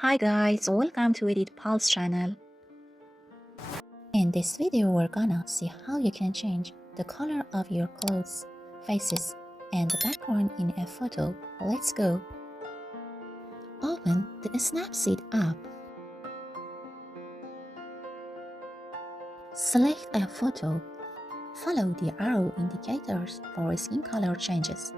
Hi guys, welcome to Edit Pulse channel. In this video, we're gonna see how you can change the color of your clothes, faces, and the background in a photo. Let's go. Open the Snapseed app. Select a photo. Follow the arrow indicators for skin color changes.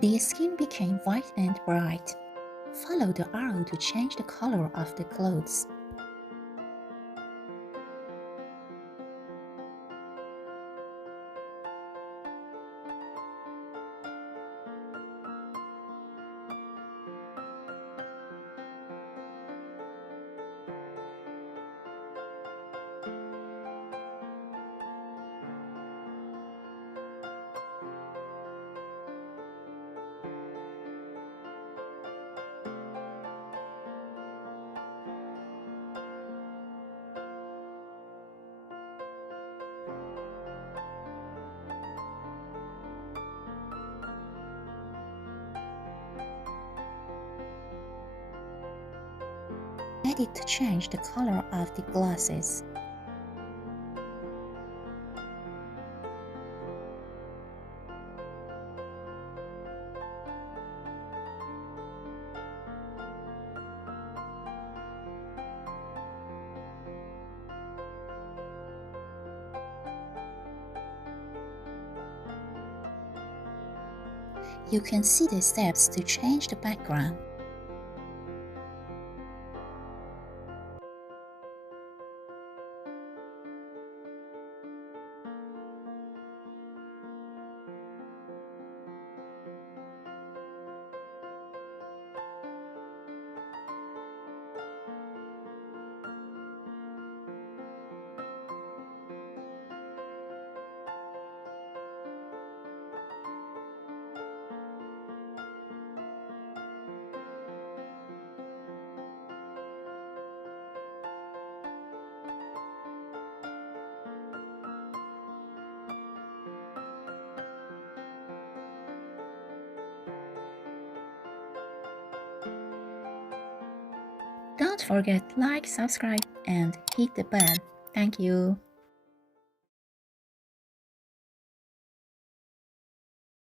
The skin became white and bright. Follow the arrow to change the color of the clothes. Edit to change the color of the glasses. You can see the steps to change the background. Don't forget like, subscribe, and hit the bell. Thank you.